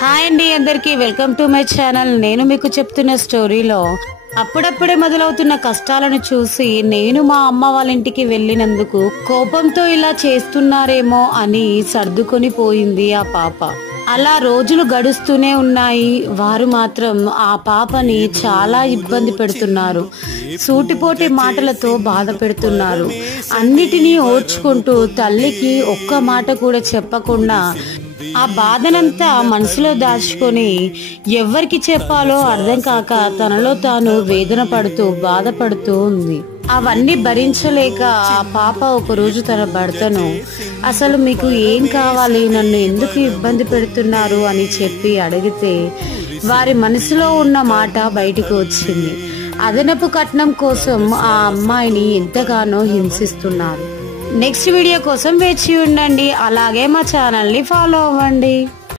Hi అండి, అందరికీ welcome to my channel. నేను మీకు చెప్తున్న స్టోరీలో అప్పుడప్పుడే మొదలవుతున్న కష్టాలను చూసి నేను మా అమ్మ వాళ్ళ ఇంటికి వెళ్ళినందుకు కోపంతో ఇలా చేస్తున్నారేమో అని సర్దుకొని పోయింది ఆ పాప. అలా రోజులు గడుస్తూనే ఉన్నాయి. వారు మాత్రం ఆ పాపని చాలా ఇబ్బంది పెడుతున్నారు. సూటిపోటి మాటలతో బాధ పెడుతున్నారు. అన్నిటినీ ఓర్చుకుంటూ తల్లికి ఒక్క మాట కూడా చెప్పకుండా ఆ బాధనంతా మనసులో దాచుకొని ఎవరికి చెప్పాలో అర్థం కాక తనలో తాను వేదన పడుతూ బాధపడుతూ ఉంది. అవన్నీ భరించలేక ఆ పాప ఒకరోజు తన భర్తను, అసలు మీకు ఏం కావాలి, నన్ను ఎందుకు ఇబ్బంది పెడుతున్నారు అని చెప్పి అడిగితే వారి మనసులో ఉన్న మాట బయటికి వచ్చింది. అదనపు కట్నం కోసం ఆ అమ్మాయిని ఎంతగానో హింసిస్తున్నారు. నెక్స్ట్ వీడియో కోసం వేచి ఉండండి. అలాగే మా ఛానల్ని ఫాలో అవ్వండి.